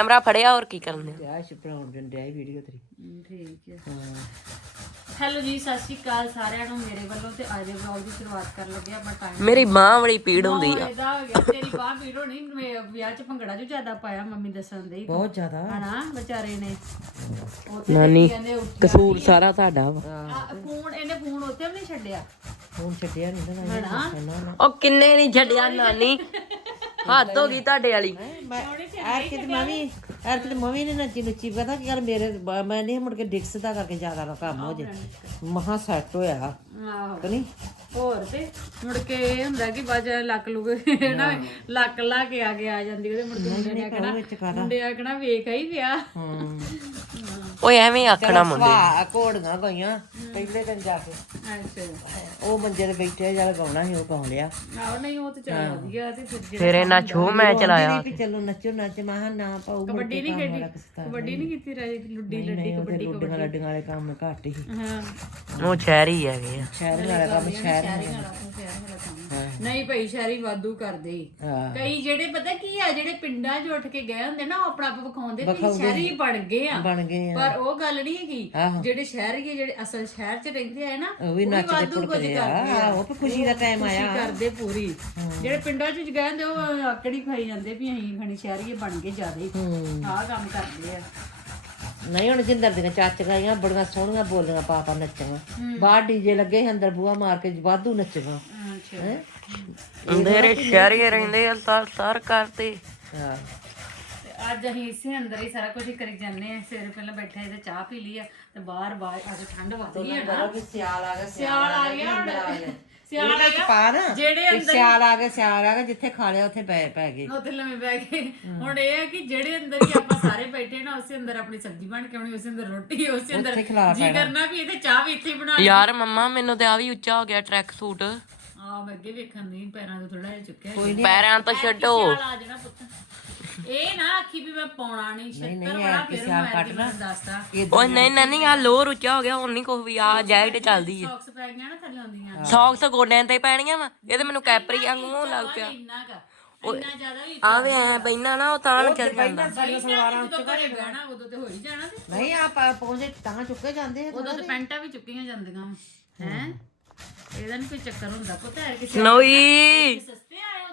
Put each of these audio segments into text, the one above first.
Camera ਫੜਿਆ ਹੋਰ ਕੀ ਕਰਨੇ ਵਿਆਹ ਚ ਬਣਾਉਣ ਦਿੰਦੇ ਆ ਵੀਡੀਓ ਤੇਰੀ। ਠੀਕ ਹੈ। ਹਾਂ। ਹੈਲੋ ਜੀ ਸਤਿ ਸ਼੍ਰੀ ਅਕਾਲ ਸਾਰਿਆਂ ਨੂੰ। ਮੇਰੇ ਵੱਲੋਂ ਤੇ ਅੱਜ ਦੇ ਵਲੌਗ ਦੀ ਸ਼ੁਰੂਆਤ ਕਰਨ ਲੱਗੇ ਆਪਾਂ ਟਾਈਮ ਮੇਰੀ ਬਾਹ ਬੜੀ ਪੀੜ ਹੁੰਦੀ ਆ। ਇਹਦਾ ਹੋ ਗਿਆ ਤੇਰੀ ਬਾਹ ਪੀੜ ਹੋਣੀ ਮੈਂ ਵਿਆਹ ਚ ਭੰਗੜਾ ਜੋ ਜ਼ਿਆਦਾ ਪਾਇਆ ਮੰਮੀ ਦੱਸਣ ਦੇ ਬਹੁਤ ਜ਼ਿਆਦਾ। ਹਨਾ ਵਿਚਾਰੇ ਨੇ। ਉੱਥੇ ਨਾਨੀ ਕਹਿੰਦੇ ਉੱਠ ਕਸੂਰ ਸਾਰਾ ਤੁਹਾਡਾ ਵਾ। ਆ, ਫੋਨ ਇਹਨੇ ਫੋਨ ਉੱਥੇ ਵੀ ਨਹੀਂ ਛੱਡਿਆ। ਹੁਣ ਛੱਡਿਆ ਨਹੀਂ ਨਾ ਹਨਾ। ਨਾ ਨਾ। ਉਹ ਕਿੰਨੇ ਨਹੀਂ ਛੱਡਿਆ ਨਾਨੀ। ਹੱਦ ਹੋ ਗਈ ਤੁਹਾਡੇ ਵਾਲੀ। ਮੈਂ ਐਰ ਕਿ ਮੈਂ ਵੀ ਐਰ ਕਿ ਮੈਂ ਵੀ ਨਹੀਂ ਨੱਚੀ ਨੱਚੀ ਪਤਾ ਕੀ ਗੱਲ ਮੇਰੇ ਬ- ਮੈਂ ਨਹੀਂ ਮੁੜ ਕੇ ਡਿਕਸ ਦਾ ਕਰਕੇ ਜ਼ਿਆਦਾ ਨਾ ਕੰਮ ਹੋ ਜੇ। ਮਹਾ ਸੈੱਟ ਹੋਇਆ ਆਹੋ। ਕਿ ਨਹੀਂ? ਹੋਰ ਤੇ ਮੁੜ ਕੇ ਇਹ ਹੁੰਦਾ ਕਿ ਬਾਜ ਲੱਕ ਲੁਕ ਨਾ ਲੱਕ ਲਾ ਕੇ ਆ ਕੇ ਆ ਜਾਂਦੀ ਉਹਦੇ ਮੁੜ ਕੇ ਮੁੰਡੇ ਨੇ ਆਖਣਾ ਵਿੱਚ ਕਾਦਾ ਮੁੰਡੇ ਆਖਣਾ ਵੇਖ ਆਈ ਪਿਆ ਹੂੰ। ਓਏ ਐਵੇਂ ਆਖਣਾ ਮੁੰਡੇ ਵਾਹ ਘੋੜੀਆਂ ਗਈਆਂ ਪਹਿਲੇ ਦਿਨ ਜਾ ਕੇ। ਅੱਛਾ। ਉਹ ਮੰਜੇ ਤੇ ਬੈਠੇ ਜਦ ਗਾਉਣਾ ਸੀ ਉਹ ਗਾਉਣ ਲਿਆ ਆਹ ਨਹੀਂ ਉਹ ਤੇ ਚੱਲ ਵਧੀਆ ਤੇ ਫਿਰ ਜਿਹੜਾ ਫਿਰ ਇਹਨਾਂ ਛੋ ਮੈਂ ਚਲਾਇਆ। ਵੀ ਚਲੋ ਨੱਚੋ ਨੱਚ ਮਹਾ ਨਾ ਪਾਉ ਕਬੱਡੀ ਨਹੀਂ ਖੇਡੀ? ਕਬੱਡੀ ਨਹੀਂ। ਕੀਤੀ ਰਾਜੇ ਲੁੱਡੀ ਲੱਡੀ ਕਬੱਡੀ ਰੋਡੀਆਂ ਲੱਡੀਆਂ ਵਾਲੇ ਕੰਮ ਘੱਟ ਹੀ। ਹਾਂ। ਉਹ ਸ਼ਹਿਰੀ ਹੈਗੇ ਆ। ਸ਼ਹਿਰ ਵਾਲਾ ਕੰਮ ਸ਼ਹਿਰ ਨਹੀਂ ਭਾਈ ਸ਼ਹਿਰੀ ਵਾਧੂ ਕਰਦੇ। ਈ। ਹਾਂ। ਕਈ ਜਿਹੜੇ ਪਤਾ ਕੀ ਆ ਜਿਹੜੇ ਪਿੰਡਾਂ 'ਚ ਉੱਠ ਕੇ ਗਏ ਹੁੰਦੇ ਨਾ ਉਹ ਆਪਣਾ ਆਪ ਵਿਖਾਉਂਦੇ ਤੇ ਸ਼ਹਿਰੀ ਬਣ ਗਏ ਆ। ਬਣ ਗਏ ਆ। ਪਰ ਉਹ ਗੱਲ ਨਹੀਂ ਹੈਗੀ। ਜਿਹੜੇ ਸ਼ਹਿਰੀਏ ਜਿਹੜੇ ਅਸਲ ਸ਼ਹਿਰ 'ਚ ਰਹਿੰਦੇ ਆ ਨਾ ਉਹ ਵੀ ਨੱਚਦੇ ਵਾਧੂ ਕੁਝ ਆ। ਕਰਦੇ ਆ। ਆਹੋ ਵੀ ਖੁਸ਼ੀ ਦਾ ਟਾਈਮ ਖੁਸ਼ੀ ਆਇਆ। ਕਰਦੇ ਪੂਰੀ। ਜਿਹੜੇ ਪਿੰਡਾਂ 'ਚ ਗਏ ਹੁੰਦੇ ਉਹ ਆਕੜੀ ਖਾਈ ਜਾਂਦੇ ਵੀ ਅਸੀਂ ਖਣੀ ਸ਼ਹਿਰੀਏ ਬਣ ਹੀ ਹੂੰ। ਆਹ ਕੰਮ ਕਰਦੇ ਆ। ਨਹੀਂ ਹੁਣ ਜਿੰਦਰ ਦੀਆਂ ਚਾਚੀਆਂ ਬੜੀਆਂ ਸੋਹਣੀਆਂ ਬੋਲੀਆਂ ਪਾਪਾ ਨੱਚੀਆਂ ਬਾਹਰ ਡੀਜੇ ਲੱਗੇ ਅੰਦਰ ਬੂਹਾ ਮਾਰ ਕੇ ਵਾਧੂ ਨੱਚੀਆਂ ਅੱਛਾ। ਮੇਰੇ ਸ਼ਹਿਰੀ ਰਹਿੰਦੇ ਆ ਸਰ ਸਰ ਕਰਦੇ ਹਾਂ। ਅੱਜ ਅਸੀਂ ਇਸੇ ਅੰਦਰ ਹੀ ਸਾਰਾ ਕੁਝ ਕਰੀ ਜਾਂਦੇ ਆ ਸਵੇਰੇ ਪਹਿਲਾਂ ਬੈਠੇ ਤੇ ਚਾਹ ਪੀ ਲਈ ਆ ਤੇ ਬਾਹਰ ਬਾਹਰ ਅੱਜ ਠੰਡ ਵਧ ਗਈ ਹੈ ਨਾ। ਵੀ ਸਿਆਲ ਆ ਗਿਆ ਸਿਆਲ ਆ ਗਿਆ ਹੁਣ। ਸਿਆਲ ਆ ਗਿਆ। ਪਾ ਨਾ। ਜਿਹੜੇ ਵੀ ਸਿਆਲ ਆ ਗਿਆ ਸਿਆਲ ਆ ਗਿਆ ਜਿੱਥੇ ਖਾ ਲਿਆ ਉੱਥੇ ਪੈ ਪੈ ਗਏ। ਉੱਥੇ ਲੰਮੇ ਬੈ ਗਏ। ਹੁਣ ਇਹ ਹੈ ਕਿ ਜਿਹੜੇ ਅੰਦਰ ਹੀ ਆਪਾਂ ਸਾਰੇ ਬੈਠੇ ਨਾ ਉਸੇ ਅੰਦਰ ਆਪਣੀ ਸਬਜ਼ੀ ਬਣ ਕੇ ਆਉਣੀ ਉਸੇ ਅੰਦਰ ਰੋਟੀ ਉਸੇ ਅੰਦਰ ਉੱਥੇ ਖਿਲਾਰਾ ਜੀ ਕਰਨਾ ਵੀ ਇੱਥੇ ਚਾਹ ਵੀ ਇੱਥੇ ਹੀ ਬਣਾ ਲਈ। ਯਾਰ ਮੰਮਾ ਮੈਨੂੰ ਤੇ ਆ ਵੀ ਉੱਚਾ ਹੋ ਗਿਆ ਟਰੈਕ ਸੂਟ ਆ ਮੈਂ ਅੱਗੇ ਵੇਖਣ ਨਹੀਂ ਪੈਰਾਂ ਤੋਂ ਥੋੜਾ ਜਿਹਾ ਚੁੱਕਿਆ ਕੋਈ ਪੈਰਾਂ ਤੋਂ ਛੱਡੋ। ਆ ਜਾਣਾ ਪੁੱਤ। ਇਹ ਨਾ ਆਖੀ ਵੀ ਮੈਂ ਪਾਉਣਾ ਨਹੀਂ ਛੱਤਰ ਬੜਾ ਫਿਰ ਮੈਂ ਮੈਨੂੰ ਦੱਸਦਾ ਓਏ ਨਹੀਂ ਨਹੀਂ ਆ ਲੋਰ ਉੱਚਾ ਹੋ ਗਿਆ ਹੁਣ ਨਹੀਂ ਵੀ ਆ ਜੈਕਟ ਚੱਲਦੀ ਆ। ਸੌਕਸ ਪੈ ਗਈਆਂ ਨਾ ਥੱਲੇ ਆਉਂਦੀਆਂ। ਸੌਕਸ ਗੋਡਿਆਂ ਤੇ ਪੈਣੀਆਂ ਵਾ ਇਹ ਤੇ ਮੈਨੂੰ ਕੈਪਰੀ ਵਾਂਗੂ ਲੱਗ ਪਿਆ। ਇੰਨਾ ਕਾ ਇੰਨਾ ਜ਼ਿਆਦਾ ਵੀ ਆਵੇ ਐ ਬੈਨਾ ਨਾ ਉਹ ਤਾਂ ਚੱਲ ਜਾਂਦਾ। ਸਾਡੀਆਂ ਸਲਵਾਰਾਂ ਜਦੋਂ ਘਰੇ ਬਹਿਣਾ ਉਦੋਂ ਤੇ ਹੋ ਹੀ ਜਾਣਾ ਤੇ। ਨਹੀਂ ਆ ਪਹੁੰਚੇ ਤਾਂ ਚੁੱਕੇ ਜਾਂਦੇ ਆ ਉਦੋਂ ਤੇ ਪੈਂਟਾਂ ਵੀ ਚੁੱਕੀਆਂ ਜਾਂਦੀਆਂ ਹੈ? ਇਹਦਾ ਨਹੀਂ ਕੋਈ ਚੱਕਰ ਹੁੰਦਾ ਪਤਾ ਹੈ ਕਿਸੇ ਨੋਈ ਸਸਤੇ ਆਏ ਉਦੋਂ 900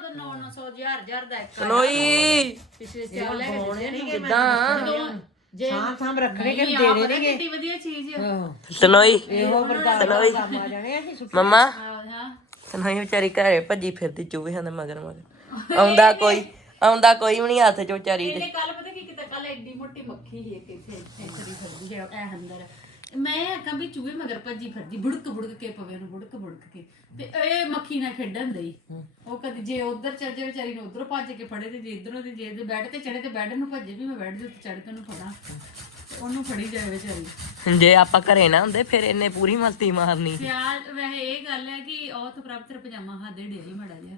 ਹਜ਼ਾਰ ਹਜ਼ਾਰ ਦਾ ਇੱਕ ਨੋਈ ਪਿਛਲੇ ਸਾਲ ਲੈ ਕੇ ਦਿੱਤੇ ਨੇ ਕਿਦਾਂ? ਜਦੋਂ ਜੇ ਸਾਂ ਸਾਂ ਰੱਖਣੇ ਕਿ ਨਹੀਂ ਆ ਪਤਾ ਕਿੰਨੀ ਵਧੀਆ ਚੀਜ਼ ਆ। ਸਨੋਈ ਇਹੋ ਬਰਦਾਸ਼ਤ ਕੰਮ ਆ ਜਾਣੇ ਅਸੀਂ ਸੁੱਟ। ਮੰਮਾ? ਆਹ, ਹਾਂ। ਸਨੋਈ ਵਿਚਾਰੀ ਘਰੇ ਭੱਜੀ ਫਿਰਦੀ ਚੂਹਿਆਂ ਦੇ ਮਗਰ ਮਗਰ। ਆਉਂਦਾ ਕੋਈ ਆਉਂਦਾ ਕੋਈ ਵੀ ਨਹੀਂ ਹੱਥ ਚ ਵਿਚਾਰੀ ਦੇ। ਇਹਨੇ ਕੱਲ ਪਤਾ ਕੀ ਕੀਤਾ? ਕੱਲ ਐਡੀ ਮੋਟੀ ਮੱਖੀ ਸੀ ਇੱਕ ਇੱਥੇ ਇੱਥੇ ਦੀ ਫਿਰਦੀ ਹੈ ਐ ਅੰਦਰ। ਮੈਂ ਆਖਾਂ ਵੀ ਚੂਹੇ ਮਗਰ ਭੱਜੀ ਫਿਰਦੀ ਬੁੜਕ ਬੁੜਕ ਕੇ ਪਵੇ ਉਹਨੂੰ ਬੁੜਕ ਬੁੜਕ ਕੇ। ਤੇ ਇਹ ਮੱਖੀ ਨਾਲ ਖੇਡਣ ਦਈ ਉਹ ਕਦੀ ਜੇ ਉਧਰ ਚੱਲ ਜੇ ਵਿਚਾਰੀ ਨੂੰ ਉਧਰੋਂ ਭੱਜ ਕੇ ਫੜੇ ਤੇ ਜੇ ਇਧਰੋਂ ਤੇ ਜੇ ਦੇ ਬੈੱਡ ਤੇ ਚੜੇ ਤੇ ਬੈੱਡ ਨੂੰ ਭੱਜੇ ਵੀ ਮੈਂ ਬੈੱਡ ਦੇ ਉੱਤੇ ਚੜ ਕੇ ਉਹਨੂੰ ਫੜਾਂ। ਤੇ ਉਹਨੂੰ ਫੜੀ ਜਾਏ ਵਿਚਾਰੀ। ਜੇ ਆਪਾਂ ਘਰੇ ਨਾ ਹੁੰਦੇ ਫਿਰ ਇਹਨੇ ਪੂਰੀ ਮਸਤੀ ਮਾਰਨੀ। ਸਿਆਲ ਵੈਸੇ ਇਹ ਗੱਲ ਹੈ ਕਿ ਉਹ ਤਾਂ ਪ੍ਰਭ ਤੇਰਾ ਪਜਾਮਾ ਹਾਦੇ ਡੇਲੀ ਮੜਾ ਜਿਹਾ।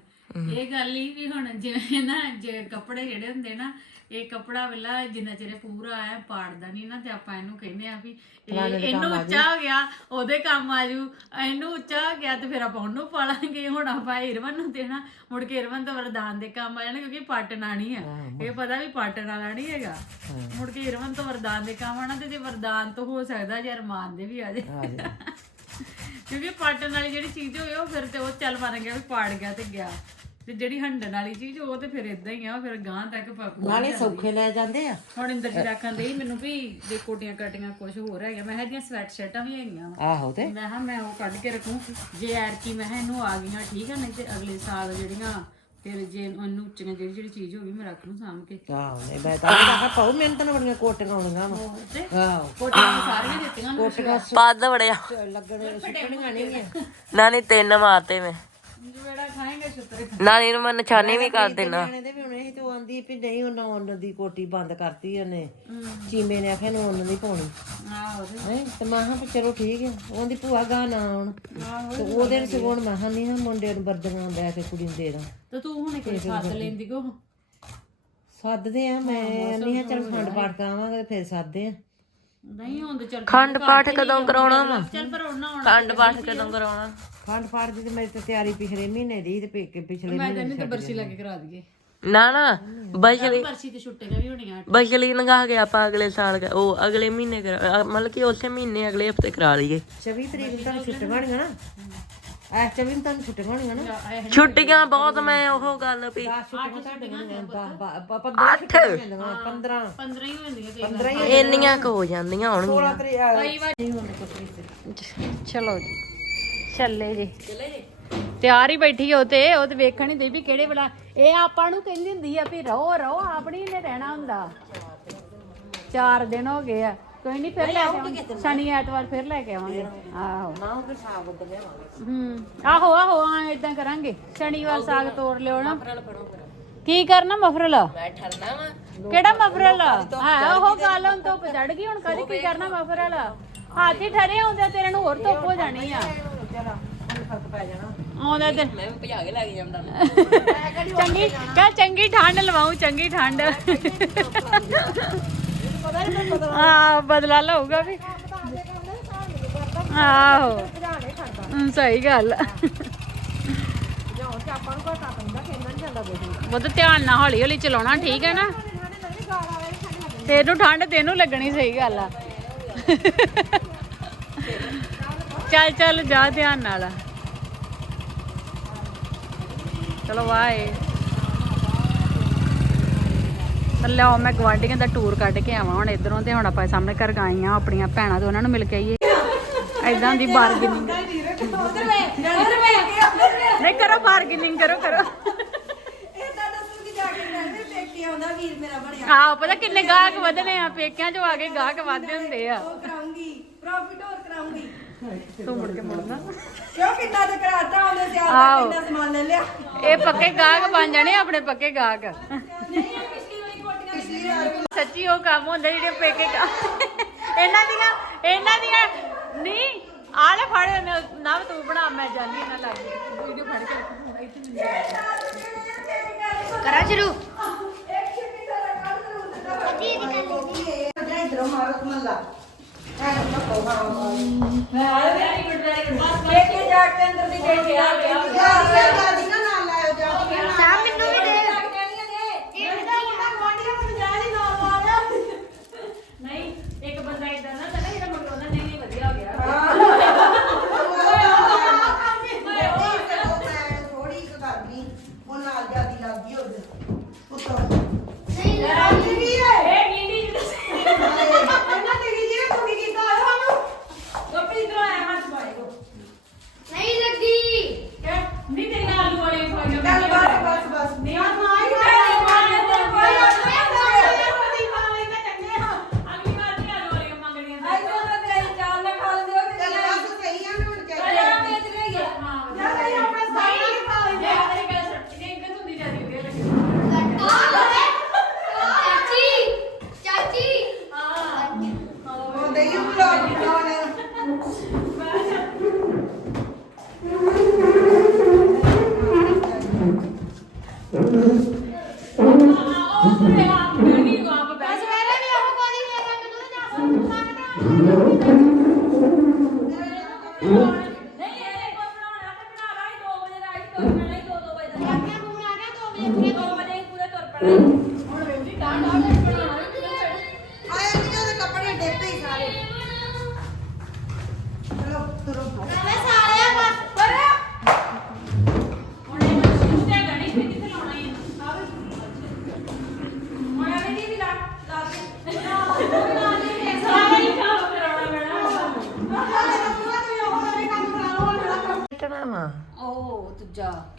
ਇਹ ਗੱਲ ਹੀ ਵੀ ਹੁਣ ਜਿਵੇਂ ਨਾ ਜੇ ਕੱਪੜੇ ਜਿਹੜੇ ਹੁੰਦੇ ਨਾ ਇਹ ਕੱਪੜਾ ਵੇਲਾ ਜਿੰਨਾ ਚਿਰ ਇਹ ਪੂਰਾ ਆ ਪਾੜਦਾ ਨਹੀਂ ਨਾ ਤੇ ਆਪਾਂ ਇਹਨੂੰ ਕਹਿੰਦੇ ਆ ਵੀ ਇਹ ਇਹਨੂੰ ਉੱਚਾ ਹੋ ਗਿਆ ਉਹਦੇ ਕੰਮ ਆ ਜੂ ਇਹਨੂੰ ਉੱਚਾ ਹੋ ਗਿਆ ਤੇ ਫਿਰ ਆਪਾਂ ਉਹਨੂੰ ਪਾਲਾਂਗੇ। ਹੁਣ ਆਪਾਂ ਇਰਵਨ ਨੂੰ ਦੇਣਾ ਮੁੜ ਕੇ ਇਰਵਨ ਤਾਂ ਵਰਦਾਨ ਦੇ ਕੰਮ ਆ ਜਾਣਾ ਕਿਉਂਕਿ ਪਾਟਣ ਆਣੀ ਆ। ਇਹ ਪਤਾ ਵੀ ਪਾਟਣ ਵਾਲਾ ਨਹੀਂ ਹੈਗਾ। ਮੁੜ ਕੇ ਇਰਵਨ ਤੋਂ ਵਰਦਾਨ ਦੇ ਕੰਮ ਆਣਾ ਤੇ ਜੇ ਵਰਦਾਨ ਤੋਂ ਹੋ ਸਕਦਾ ਜੇ ਅਰਮਾਨ ਦੇ ਵੀ ਆ ਜੇ। ਕਿਉਂਕਿ ਪਾਟਣ ਵਾਲੀ ਜਿਹੜੀ ਚੀਜ਼ ਹੋਏ ਉਹ ਫਿਰ ਤੇ ਉਹ ਚੱਲ ਬਣ ਗਿਆ ਵੀ ਪਾੜ ਗਿਆ ਤੇ ਗਿਆ। ਤੇ ਜਿਹੜੀ ਹੰਡਣ ਵਾਲੀ ਚੀਜ਼ ਉਹ ਤੇ ਫਿਰ ਇਦਾਂ ਹੀ ਆ ਉਹ ਫਿਰ ਗਾਂ ਤੱਕ ਪੱਕ ਨਾਲੇ ਸੌਖੇ ਲੈ ਜਾਂਦੇ ਆ। ਹੁਣ ਇੰਦਰ ਜੀ ਰੱਖਣ ਦੇ ਮੈਨੂੰ ਵੀ ਦੇ ਕੋਟੀਆਂ ਕਾਟੀਆਂ ਕੁਝ ਹੋਰ ਹੈਗਾ ਮੈਂ ਇਹਦੀਆਂ ਸਵੈਟ ਸ਼ਰਟਾਂ ਵੀ ਹੈਗੀਆਂ ਵਾਂ। ਆਹੋ ਤੇ। ਮੈਂ ਹਾਂ ਮੈਂ ਉਹ ਕੱਢ ਕੇ ਰੱਖੂ। ਜੇ ਐਰ ਕੀ ਮੈਂ ਕਿਹਾ ਇਹਨੂੰ ਆ ਗਈਆਂ ਠੀਕ ਆ ਨਹੀਂ ਤੇ ਅਗਲੇ ਸਾਲ ਜਿਹੜੀਆਂ ਫਿਰ ਜੇ ਉਹਨੂੰ ਉੱਚੀਆਂ ਜਿਹੜੀ ਜਿਹੜੀ ਚੀਜ਼ ਹੋ ਗਈ ਮੈਂ ਰੱਖ ਲੂ ਸਾਂਭ ਕੇ। ਆਹੋ ਨਹੀਂ ਮੈਂ ਤਾਂ ਆਖਾ ਪਾਉ ਮਿਹਨਤ ਨਾਲ ਬੜੀਆਂ ਕੋਟੀਆਂ ਆਉਣੀਆਂ ਵਾ। ਤੇ? ਆਹੋ। ਕੋਟੀਆਂ ਤਾਂ ਸਾਰੀਆਂ ਦਿੱਤੀਆਂ ਮੈਨੂੰ ਕੋਟੀਆਂ ਪੱਦ ਵੜਿਆ ਲੱਗਣੇ ਸੁੱਟਣੀਆਂ ਨਹੀਂ ਗੀਆਂ ਨਾਨੀ ਤਿੰਨ ਮਾਰਤੇ ਮੈਂ। ਜਿਹੜਾ ਖਾਏਗਾ ਨੂੰ ਮੈਂ ਨਿਸ਼ਾਨੀ ਵੀ ਕਰ ਦੇਣਾ। ਨਿਆਣੇ ਦੇ ਵੀ ਹੁਣ ਇਹ ਤੇ ਉਹ ਆਂਦੀ ਵੀ ਨਹੀਂ ਉਹਨਾਂ ਉਹਨਾਂ ਦੀ ਕੋਟੀ ਬੰਦ ਕਰਤੀ ਉਹਨੇ। ਚੀਮੇ ਨੇ ਆਖਿਆ ਨੂੰ ਉਹਨਾਂ ਦੀ ਪਾਉਣੀ। ਆਹੋ ਤੇ। ਹੈ ਤੇ ਮੈਂ ਕਿਹਾ ਵੀ ਚਲੋ ਠੀਕ ਹੈ ਉਹਦੀ ਭੂਆ ਗਾ ਨਾ ਆਉਣ। ਤੇ ਉਹਦੇ ਨੂੰ ਸਗੋਂ ਮੈਂ ਕਿਹਾ ਨਹੀਂ ਹਾਂ ਮੁੰਡੇ ਨੂੰ ਵਰਦੀਆਂ ਲੈ ਕੇ ਕੁੜੀ ਨੂੰ ਦੇ ਦਾਂ। ਤੇ ਤੂੰ ਹੁਣ ਇੱਕ ਸੱਦ ਲੈਂਦੀ ਕੋ ਸੱਦਦੇ ਆ ਮੈਂ ਨਹੀਂ ਹਾਂ ਚਲ ਖੰਡ ਪਾਠ ਕਰਾਵਾਂਗੇ ਤੇ ਫਿਰ ਸੱਦਦੇ ਆ। ਨਹੀਂ ਹੁੰਦੇ ਚੱਲ ਖੰਡ ਪਾਠ ਕਦੋਂ ਕਰਾਉਣਾ ਵਾ? ਚੱਲ ਪਰ ਉਹਨਾਂ ਹੁਣ ਖੰਡ ਪਾਠ ਕਦੋਂ ਕਰਾਉਣਾ? ਖੰਡ ਪਾਠ ਦੀ ਤੇ ਮੇਰੀ ਤੇ ਤਿਆਰੀ ਪਿਛਲੇ ਮਹੀਨੇ ਦੀ ਤੇ ਪਿਛਲੇ ਮੈਂ ਕਹਿੰਦੀ ਤੇ ਬਰਸੀ ਲਾ ਕੇ ਕਰਾ ਦਈਏ। ਨਾ ਨਾ ਬਜਲੀ ਪਰਸੀ ਤੇ ਛੁੱਟੀਆਂ ਵੀ ਹੋਣੀਆਂ ਬਜਲੀ ਲੰਘਾ ਕੇ ਆਪਾਂ ਅਗਲੇ ਸਾਲ ਕ- ਉਹ ਅਗਲੇ ਮਹੀਨੇ ਕਰਾ- ਅ, ਮਤਲਬ ਕਿ ਉਸੇ ਮਹੀਨੇ ਅਗਲੇ ਹਫ਼ਤੇ ਕਰਾ ਲਈਏ। 24 ਤਰੀਕ ਨੂੰ ਤੁਹਾਨੂੰ ਛੁੱਟੀਆਂ ਹੋਣੀਆਂ ਨਾ। ਐ 24 ਨੂੰ ਤੁਹਾਨੂੰ ਛੁੱਟੀਆਂ ਹੋਣੀਆਂ ਨਾ। ਛੁੱਟੀਆਂ ਬਹੁਤ ਮੈਂ ਉਹ ਗੱਲ ਵੀ 10 ਛੁੱਟੀਆਂ ਤੁਹਾਡੀਆਂ ਹੋਣੀਆਂ 15 ਛੁੱਟੀਆਂ ਹੋ ਜਾਂਦੀਆਂ 15 15 ਹੀ ਹੁੰਦੀਆਂ ਕਈ 15 ਹੀ ਇੰਨੀਆਂ ਕੁ ਹੋ ਜਾਂਦੀਆਂ ਹੋਣਗੀਆਂ। 16 ਤਰੀਕ ਕਈ ਵਾਰ ਨਹੀਂ ਹੁੰਦੇ ਕੁਝ ਚਲੋ ਜੀ। ਚੱਲੇ ਜੀ। ਤਿਆਰ ਹੀ ਬੈਠੀ ਹੋ ਤੇ ਉਹ ਤੇ ਵੇਖਣ ਹੀ ਦੇ ਵੀ ਕਿਹੜੇ ਵੇਲਾ। ਇਹ ਆਪਾਂ ਨੂੰ ਕਹਿੰਦੀ ਹੁੰਦੀ ਆ ਵੀ ਰਹੋ ਰਹੋ ਆਪਣੀ ਨੇ ਰਹਿਣਾ ਹੁੰਦਾ। ਚਾਰ ਦਿਨ ਹੋ ਗਏ ਆ। ਕੋਈ ਨਹੀਂ ਫਿਰ ਲੈ ਆਵਾਂਗੇ। ਸ਼ਨੀ ਐਤਵਾਰ ਫਿਰ ਲੈ ਕੇ ਆਵਾਂਗੇ। ਆਹੋ। ਉਹ ਫਿਰ ਸਾਗ ਉੱਧਰ ਲਿਆਵਾਂਗੇ। ਹੂੰ। ਆਹੋ ਆਹੋ ਆ ਇਦਾਂ ਕਰਾਂਗੇ। ਸ਼ਨੀਵਾਰ ਸਾਗ ਤੋੜ ਲਿਓ ਨਾ। ਕੀ ਕਰਨਾ ਮਫਰਲ? ਮੈਂ ਠਰਨਾ ਵਾ। ਕਿਹੜਾ ਮਫਰਲ? ਹਾਂ ਉਹ ਗੱਲ ਹੁਣ ਧੁੱਪ ਚੜ ਗਈ ਹੁਣ ਕਦੀ ਕੀ ਕਰਨਾ ਮਫਰਲ? ਹਾਥੀ ਠਰੇ ਹੁੰਦੇ ਤੇਰੇ ਨੂੰ ਹੋਰ ਧੁੱਪ ਹੋ ਜਾਣੀ ਆ। ਚਲੋ ਹੁਣ ਫ਼ਰਕ ਪੈ ਜਾਣਾ। ਆਉਂਦਾ ਤੇ। ਮੈਂ ਵੀ ਭਜਾ ਕੇ ਲੈ ਕੇ ਜਾਂਦਾ। ਚੰਗੀ ਠੰਡ ਲਵਾਉ ਚੰਗੀ ਠੰਡ। ਆ ਬਦਲਾ ਲਊਗਾ ਵੀ। ਆਹੋ। ਹਮ, ਸਹੀ ਗੱਲ। ਆ। ਜਾਉਂ ਤੇ ਆਪਾਂ ਨੂੰ ਘਾਟਾ ਪੈਂਦਾ ਇੰਨਾ ਨਹੀਂ ਜਾਂਦਾ ਕੋਈ। ਬਹੁਤ ਧਿਆਨ ਨਾਲ ਹੌਲੀ ਹੌਲੀ ਚਲਾਉਣਾ ਠੀਕ ਹੈ ਨਾ? ਤੈਨੂੰ ਠੰਡ ਤੈਨੂੰ ਲੱਗਣੀ ਸਹੀ ਗੱਲ ਆ। ਚੱਲ ਚੱਲ ਜਾ ਧਿਆਨ ਨਾਲ। ਚਲੋ ਵਾਏ ਲਿਆਓ ਮੈਂ ਗਵਾਂਢੀਆਂ ਦਾ ਟੂਰ ਕੱਢ ਕੇ ਆਵਾਂ ਹੁਣ ਇਧਰੋਂ ਤੇ ਹੁਣ ਆਪਾਂ ਸਾਹਮਣੇ ਘਰ ਆ ਆਪਣੀਆਂ ਭੈਣਾਂ ਤੇ ਉਹਨਾਂ ਨੂੰ ਮਿਲ ਕੇ ਆਈਏ। ਐਦਾਂ ਦੀ ਬਾਰਗੇਨਿੰਗ ਨਹੀਂ ਕਰੋ ਬਾਰਗੇਨਿੰਗ ਕਰੋ ਕਰੋ। ਆਹ ਪਤਾ ਕਿੰਨੇ ਗਾਹਕ ਵਧਨੇ ਆ ਪੇਕਿਆਂ ਚੋਂ ਆ ਕੇ ਗਾਹਕ ਵਧਦੇ ਹੁੰਦੇ ਆ। ਤੂੰ ਮੁੜ ਕੇ ਮੁੜਨਾ ਕਿਉਂ ਕਿੰਨਾ ਤੇ ਕਰਾਤਾ ਉਹਨੇ ਸਿਆਲ ਆਹੋ। ਦਾ ਕਿੰਨਾ ਸਮਾਨ ਲੈ ਲਿਆ? ਇਹ ਪੱਕੇ ਗਾਹਕ ਬਣ ਜਾਣੇ ਆਪਣੇ ਪੱਕੇ ਗਾਹਕ। ਪਿਛਲੀ ਵਾਰੀ ਕੋਟੀਆਂ ਪਿਛਲੀ ਵਾਰ ਸੱਚੀ ਉਹ ਕੰਮ ਹੁੰਦੇ ਜਿਹੜੇ ਪੇਕੇ ਗਾ- ਇਹਨਾਂ ਦੀਆਂ ਇਹਨਾਂ ਦੀਆਂ ਨਹੀਂ ਆਲੇ ਫੜ ਨਾ ਤੂੰ ਬਣਾ ਮੈਂ ਜਾਨੀ ਇਹਨਾਂ ਲੱਗ। ਵੀਡੀਓ ਫੜ ਕੇ ਰੱਖ ਇੱਥੇ ਕਰਾਂ ਸ਼ੁਰੂ?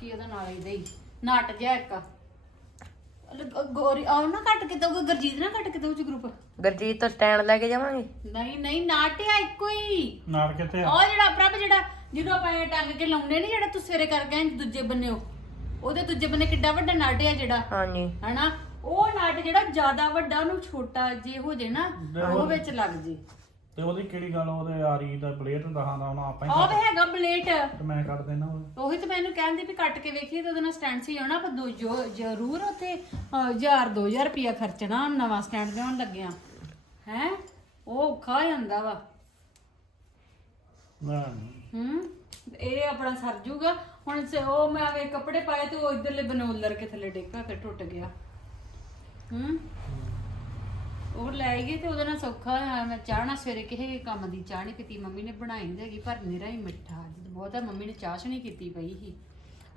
ਕੀ ਉਹਦਾ ਨਾਲ ਇਹਦਾ ਹੀ ਨਟ ਜਿਹਾ ਇੱਕ। ਲ- ਗੋਰੀ ਆਉ ਨਾ ਕੱਟ ਕੇ ਦਊਗਾ ਗਰਜੀਤ ਨਾ ਕੱਟ ਕੇ ਦਊ ਚ ਗਰੁੱਪ ਗਰਜੀਤ ਤੋਂ ਸਟੈਂਡ ਲੈ ਕੇ ਜਾਵਾਂਗੇ? ਨਹੀਂ ਨਹੀਂ ਨਾਟ ਆ ਇੱਕੋ ਹੀ ਨਾਲ ਕਿੱਥੇ ਆ? ਉਹ ਜਿਹੜਾ ਪ੍ਰਭ ਜਿਹੜਾ ਜਿਹਨੂੰ ਆਪਾਂ ਇਹ ਟੰਗ ਕੇ ਲਾਉਂਦੇ ਨਹੀਂ ਜਿਹੜਾ ਤੂੰ ਸਵੇਰੇ ਕਰ ਗਿਆ ਦੂਜੇ ਬੰਨਿਓ ਉਹਦੇ ਦੂਜੇ ਬੰਨੇ ਕਿੱਡਾ ਵੱਡਾ ਨਟ ਆ ਜਿਹੜਾ। ਹਾਂਜੀ। ਹਨਾ? ਉਹ ਨਟ ਜਿਹੜਾ ਜ਼ਿਆਦਾ ਵੱਡਾ ਉਹਨੂੰ ਛੋਟਾ ਜੇ ਹੋ ਜੇ ਨਾ ਉਹ ਵਿੱਚ ਲੱਗ ਜੇ। ਤੇ ਉਹਦੀ ਕਿਹੜੀ ਗੱਲ ਉਹਦੇ ਆਰੀ ਦਾ ਪਲੇਟ ਦਹਾਂ ਦਾ ਉਹਨਾਂ ਆਪਾਂ ਹੀ ਉਹ ਵੀ ਹੈਗਾ ਬਲੇਟ ਤੇ ਮੈਂ ਕੱਢ ਦੇਣਾ ਉਹ ਉਹੀ ਤਾਂ ਮੈਨੂੰ ਕਹਿੰਦੀ ਵੀ ਕੱਟ ਕੇ ਵੇਖੀਏ ਤੇ ਉਹਦੇ ਨਾਲ ਸਟੈਂਡ ਸੀ ਆਉਣਾ ਪਰ ਦੋ ਜੋ- ਜ਼ਰੂਰ ਉੱਥੇ 1000 2000 ਰੁਪਿਆ ਖਰਚਣਾ ਨਵਾਂ ਸਟੈਂਡ ਲਿਆਉਣ ਲੱਗਿਆ। ਹੈ? ਉਹ ਔਖਾ ਹੋ ਜਾਂਦਾ ਵਾ। ਹੂੰ? ਇਹ ਆਪਣਾ ਸਰ ਜੂਗਾ। ਹੁਣ ਸੇ ਉਹ ਮੈਂ ਵੇ ਕੱਪੜੇ ਪਾਏ ਤੇ ਉਹ ਇਧਰਲੇ ਬਨੋਲਰ ਕੇ ਥੱਲੇ ਪਿਆ ਫਿਰ ਟੁੱਟ ਗਿਆ। ਹੂੰ? ਉਹ ਲੈ ਗਏ ਤੇ ਉਹਦੇ ਨਾਲ ਸੌਖਾ ਹੋਇਆ ਮੈਂ ਚਾਹ ਨਾ ਸਵੇਰੇ ਕਿਸੇ ਕੰਮ ਦੀ ਚਾਹ ਨਹੀਂ ਪੀਤੀ, ਮੰਮੀ ਨੇ ਬਣਾਈ ਨਹੀਂ ਹੈਗੀ, ਪਰ ਨਿਰਾ ਹੀ ਮਿੱਠਾ ਅੱਜ ਬਹੁਤਾ ਮੰਮੀ ਨੇ ਚਾਹ ਨਹੀਂ ਕੀਤੀ ਪਈ ਸੀ।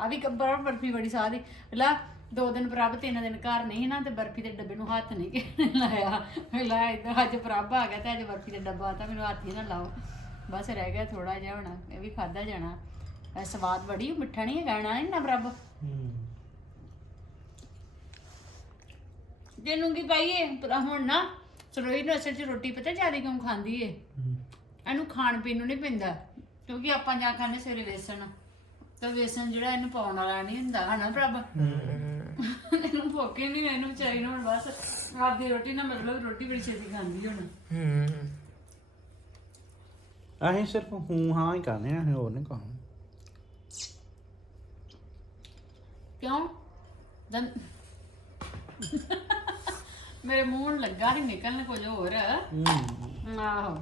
ਆ ਵੀ ਕੱਬਰ ਬਰਫੀ ਬੜੀ ਸਾਹ ਦੀ ਲਾ ਦੋ ਦਿਨ ਪ੍ਰਭ, ਤਿੰਨ ਦਿਨ ਘਰ ਨਹੀਂ ਸੀ ਨਾ, ਤੇ ਬਰਫੀ ਦੇ ਡੱਬੇ ਨੂੰ ਹੱਥ ਨਹੀਂ ਕਿਸੇ ਨੇ ਲਾਇਆ। ਲਾ ਇਦਾਂ ਅੱਜ ਪ੍ਰਭ ਆ ਗਿਆ ਤੇ ਅੱਜ ਬਰਫੀ ਦਾ ਡੱਬਾ ਤਾਂ ਮੈਨੂੰ ਹੱਥ ਹੀ ਨਾ ਲਾਓ। ਬਸ ਰਹਿ ਗਿਆ ਥੋੜਾ ਜਿਹਾ ਹੁਣ, ਇਹ ਵੀ ਖਾਦਾ ਜਾਣਾ। ਸਵਾਦ ਬੜੀ, ਮਿੱਠਾ ਨਹੀਂ ਹੈਗਾ ਨਾ ਨਾ ਪ੍ਰਭ? ਤੈਨੂੰ ਕੀ ਪਾਈਏ ਪਰ ਹੁਣ ਨਾ ਸਰੋਈ ਨੂੰ ਅਸਲ 'ਚ ਰੋਟੀ ਪਤਾ ਜ਼ਿਆਦਾ ਕਿਉਂ ਖਾਂਦੀ ਏ? ਇਹਨੂੰ ਖਾਣ ਪੀਣ ਨੂੰ ਨਹੀਂ ਪੈਂਦਾ ਕਿਉਂਕਿ ਆਪਾਂ ਜਾਂ ਖਾਂਦੇ ਸਵੇਰੇ ਵੇਸਣ। ਤਾਂ ਵੇਸਣ ਜਿਹੜਾ ਇਹਨੂੰ ਪਾਉਣ ਵਾਲਾ ਨਹੀਂ ਹੁੰਦਾ ਹਨਾ ਪ੍ਰਭ? ਇਹਨੂੰ ਭੁੱਖ ਹੀ ਨਹੀਂ ਇਹਨੂੰ ਚਾਹੀ ਨੂੰ ਹੁਣ ਬਸ ਆਪਦੀ ਰੋਟੀ ਨਾ ਮਤਲਬ ਰੋਟੀ ਬੜੀ ਛੇਤੀ ਖਾਂਦੀ ਹੁਣ। ਹੂੰ। ਅਸੀਂ ਸਿਰਫ ਹੂੰ ਹਾਂ ਹੀ ਕਰਨੇ ਆ ਅਸੀਂ ਹੋਰ ਨਹੀਂ ਕਹਾਂ ਕਿਉਂ? ਦੰ ਮੇਰੇ ਮੂੰਹ ਨੂੰ ਲੱਗਾ ਸੀ ਨਿਕਲਣ ਕੁਝ ਹੋਰ। ਆਹੋ।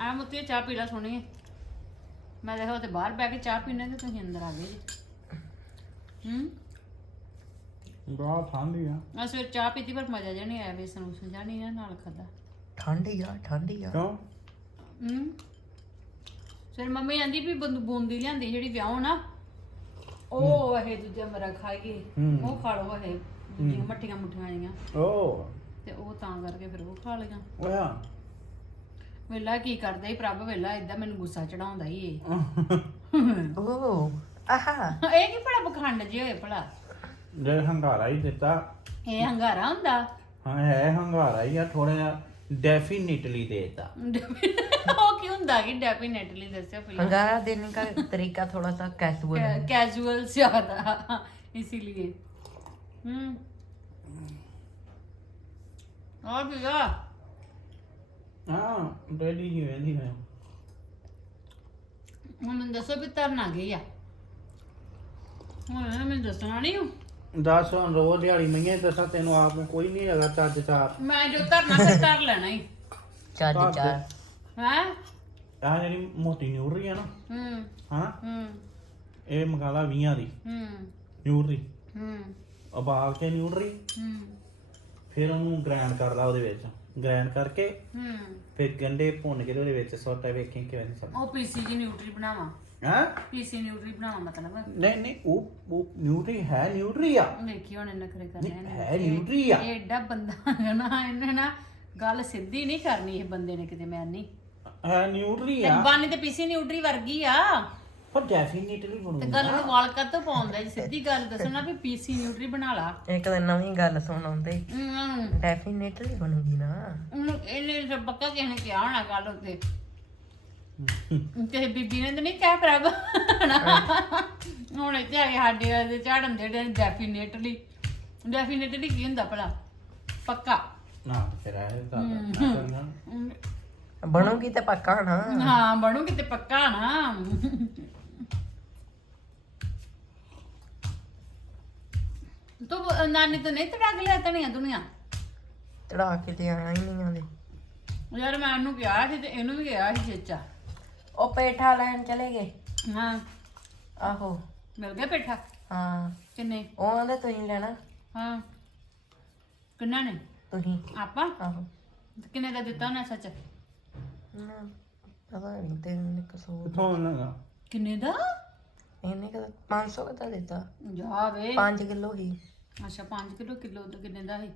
ਆ ਮੁੱਤੇ ਚਾਹ ਪੀ ਲਾ ਸੋਣੀ ਮੈਂ ਦੇਖੋ ਤੇ ਬਾਹਰ ਬੈ ਕੇ ਚਾਹ ਪੀਣੇ ਤੇ ਤੁਸੀਂ ਅੰਦਰ ਆ ਗਏ ਜੀ। ਹੂੰ? ਬਹੁਤ ਠੰਡੀ ਆ। ਆ ਸਵੇਰ ਚਾਹ ਪੀਤੀ ਪਰ ਮਜ਼ਾ ਜਿਹਾ ਨਹੀਂ ਆਇਆ ਵੇਸਣ ਉਸਨ ਜਾ ਨਹੀਂ ਨਾ ਨਾਲ ਖਾਦਾ ਠੰਡੀ ਆ ਠੰਡੀ ਆ। ਕਿਉਂ? ਹੂੰ? ਫਿਰ ਮੰਮੀ ਆਂਦੀ ਵੀ ਬੰਦ ਬੂੰਦੀ ਲਿਆਂਦੀ ਜਿਹੜੀ ਵਿਆਹ ਨਾ ਉਹ ਇਹ ਦੂਜਾ ਮਰਾ ਖਾਈਏ ਉਹ ਖਾ ਲਓ ਇਹ। ਦੂਜੀਆਂ ਮੱਠੀਆਂ ਮੁੱਠੀਆਂ ਜੀਆਂ ਓ ਤੇ ਉਹ ਤਾਂ ਕਰਕੇ ਫਿਰ ਉਹ ਖਾ ਲਈਆਂ ਓਇਆ ਵੇਲਾ ਕੀ ਕਰਦਾ ਹੀ ਪ੍ਰਭ ਵੇਲਾ ਇਦਾਂ ਮੈਨੂੰ ਗੁੱਸਾ ਚੜਾਉਂਦਾ ਹੀ ਇਹ ਓ ਆਹਾ ਇਹ ਕੀ ਭਲਾ ਬਖੰਡ ਜੇ ਹੋਏ ਭਲਾ ਜੇ ਹੰਗਾਰਾ ਹੀ ਦਿੱਤਾ ਇਹ ਹੰਗਾਰਾ ਹੁੰਦਾ ਹਾਂ ਹੈ ਹੰਗਾਰਾ ਹੀ ਆ ਥੋੜਾ ਜਿਹਾ ਡੈਫੀਨਿਟਲੀ ਦੇਤਾ ਉਹ ਕੀ ਹੁੰਦਾ ਕਿ ਡੈਫੀਨਿਟਲੀ ਦੱਸਿਓ ਪਹਿਲਾਂ हंगारा देने का तरीका थोड़ा सा कैजुअल है कैजुअल से ਹੂੰ। ਆ ਵੀ ਆ? ਹਾਂ ਡੈਡੀ ਹੀ ਵੇਂਦੀ ਮੈਂ ਹੁਣ ਮੈਨੂੰ ਦੱਸੋ ਵੀ ਤਰਨਾ ਗਈ ਆ? ਹੁਣ ਇਹਨਾਂ ਮੈਨੂੰ ਦੱਸਣਾ ਨਹੀਂ ਓ। ਦੱਸ ਹੁਣ ਰੋ ਦਿਹਾੜੀ ਮਈਆਂ ਦੱਸਾਂ ਤੈਨੂੰ ਆਪ ਨੂੰ ਕੋਈ ਨਹੀਂ ਹੈਗਾ ਚੱਜ ਚਾਰ। ਮੈਂ ਜੋ ਤਰਨਾ ਤੇ ਤਰ ਲੈਣਾ ਹੀ ਚੱਜ ਚਾਰ। ਹੈ? ਆ ਜਿਹੜੀ ਮੋਟੀ ਨਿਊਰ ਰਹੀ ਆ ਨਾ ਹੂੰ। ਹਾਂ। ਹੂੰ। ਇਹ ਮੰਗਾ ਲਾ 20 ਦੀ। ਹੂੰ। ਨਿਊਰ ਦੀ। ਹੂੰ। ਉਬਾਲ ਕੇ ਨਿਊਟਰੀ ਹੂੰ। ਫਿਰ ਉਹਨੂੰ ਗ੍ਰਾਈਂਡ ਕਰ ਲਾ ਉਹਦੇ ਵਿੱਚ। ਗ੍ਰਾਈਂਡ ਕਰਕੇ ਹੂੰ। ਫਿਰ ਗੰਡੇ ਭੁੰਨ ਕੇ ਤੇ ਉਹਦੇ ਵਿੱਚ ਸੋਟਾ ਵੇਖੀ ਕਿਵੇਂ ਦੀ ਸਬਜ਼ੀ। ਉਹ ਪੀਸੀ ਜੀ ਨਿਊਟਰੀ ਬਣਾਵਾਂ। ਹਾਂ? ਪੀਸੀ ਨਿਊਟਰੀ ਬਣਾਵਾਂ ਮਤਲਬ। ਨਹੀਂ ਨਹੀਂ ਉਹ ਉਹ ਨਿਊਟਰੀ ਹੈ ਨਿਊਟਰੀ ਆ। ਦੇਖੀ ਹੁਣ ਨਖਰੇ ਕਰਨੇ ਨਹੀਂ, ਨੇ। ਹੈ ਨਿਊਟਰੀ ਆ। ਇਹ ਐਡਾ ਬੰਦਾ ਹੈ ਨਾ ਇਹਨੇ ਨਾ ਗੱਲ ਸਿੱਧੀ ਨਹੀਂ ਕਰਨੀ ਇਹ ਬੰਦੇ ਨੇ ਕਿਤੇ ਮੈਂ ਨਹੀਂ। ਹੈ ਨਿਊਟਰੀ ਆ। ਬਾਨੀ ਤੇ ਪੀਸੀ ਨਿਊਟਰੀ ਵਰਗੀ ਆ। ਪਰ ਡੈਫੀਨਿਟਲੀ ਤੇ ਬਣੂਗੀ ਨੂੰ ਵਾਲ ਤੋਂ ਪਾਉਂਦਾ ਜੀ ਸਿੱਧੀ ਗੱਲ ਦੱਸਣਾ ਵੀ ਪੀਸੀ ਨਿਊਟਰੀ ਬਣਾ ਲਾ। ਇੱਕ ਦਿਨ ਨਵੀਂ ਗੱਲ ਸੁਣ ਆਉਂਦੇ। ਹਮ, ਬਣੂਗੀ ਨਾ। ਉਹਨੂੰ ਇਹਨੇ ਤਾਂ ਪੱਕਾ ਕਿਸੇ ਨੇ ਕਿਹਾ ਹੋਣਾ ਗੱਲ ਉੱਤੇ। ਕਿਸੇ ਬੀਬੀ ਨੇ ਨਹੀਂ ਕਿਹਾ ਪ੍ਰਭ। ਹੁਣ ਇੱਥੇ ਆ ਸਾਡੇ ਦੇ ਝਾੜਨ ਦੇ ਡੈਫੀਨੇਟਲੀ ਡੈਫੀਨੇਟਲੀ ਕੀ ਹੁੰਦਾ ਭਲਾ? ਪੱਕਾ। ਨਾ ਫਿਰ ਇਹ ਤਾਂ ਬਣੂਗੀ ਤੇ ਪੱਕਾ ਨਾ ਹਾਂ ਬਣੂਗੀ ਤੇ ਪੱਕਾ ਨਾ ਤੂੰ ਬ- ਨਾਨੀ ਤੋਂ ਨਹੀਂ ਤੜਾ ਕੇ ਲਿਆ ਤਣੀਆਂ ਦੁਨੀਆ ਚੜਾ ਕੇ ਤੇ ਆਣਾ ਹੀ ਨਹੀਂ ਆਂਦੇ ਯਾਰ ਮੈਂ ਉਹਨੂੰ ਕਿਹਾ ਸੀ ਤੇ ਇਹਨੂੰ ਵੀ ਕਿਹਾ ਸੀ ਚੇਚਾ। ਉਹ ਪੇਠਾ ਲੈਣ ਚਲੇ ਗਏ। ਹਾਂ। ਆਹੋ। ਮਿਲ ਗਿਆ ਪੇਠਾ? ਹਾਂ। ਕਿੰਨੇ? ਉਹ ਆਂਦੇ ਤੁਸੀਂ ਲੈਣਾ। ਹਾਂ। ਕਿੰਨਾ ਨੇ? ਤੁਸੀਂ। ਆਪਾਂ? ਆਹੋ। ਕਿੰਨੇ ਦਾ ਦਿੱਤਾ ਉਹਨੇ ਸੱਚ? ਨਾ ਪਤਾ ਨਹੀਂ ਤੇ ਇਹਨੇ ਕਸੂਰ ਕਿੰਨੇ ਦਾ? ਇਹਨੇ ਕਦਾ 500 ਕਦਾ ਦਿੱਤਾ? ਜਾ ਵੇ। 5 ਕਿਲੋ ਹੀ। ਅੱਛਾ 5 ਕਿਲੋ ਕਿਲੋ ਦਾ ਕਿੰਨੇ ਦਾ ਸੀ?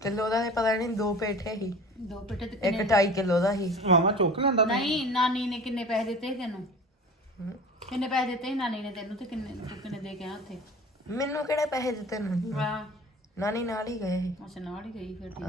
ਕਿਲੋ ਦਾ ਤੇ ਪਤਾ ਨਹੀਂ ਦੋ ਪੇਠੇ ਹੀ। ਦੋ ਪੇਠੇ ਤੇ ਇੱਕ ਕਿੰਨੇ? 2.5 ਕਿਲੋ ਦਾ ਹੀ। ਮਾਮਾ ਚੁੱਕ ਲੈਂਦਾ ਨਹੀਂ ਨਾਨੀ ਨੇ ਕਿੰਨੇ ਪੈਸੇ ਦਿੱਤੇ ਸੀ ਤੈਨੂੰ? ਕਿੰਨੇ ਪੈਸੇ ਦਿੱਤੇ ਸੀ ਨਾਨੀ ਨੇ ਤੈਨੂੰ ਤੇ ਕਿੰਨੇ ਤੂੰ ਕਿੰਨੇ ਦੇ ਕੇ ਆ ਉੱਥੇ? ਮੈਨੂੰ ਕਿਹੜੇ ਪੈਸੇ ਦਿੱਤੇ ਨਾਨੀ ਹਾਂ। ਨਾਨੀ ਨਾਲ ਹੀ ਗਏ ਸੀ। ਅੱਛਾ ਨਾਲ ਹੀ ਗਈ ਫਿਰ ਠੀਕ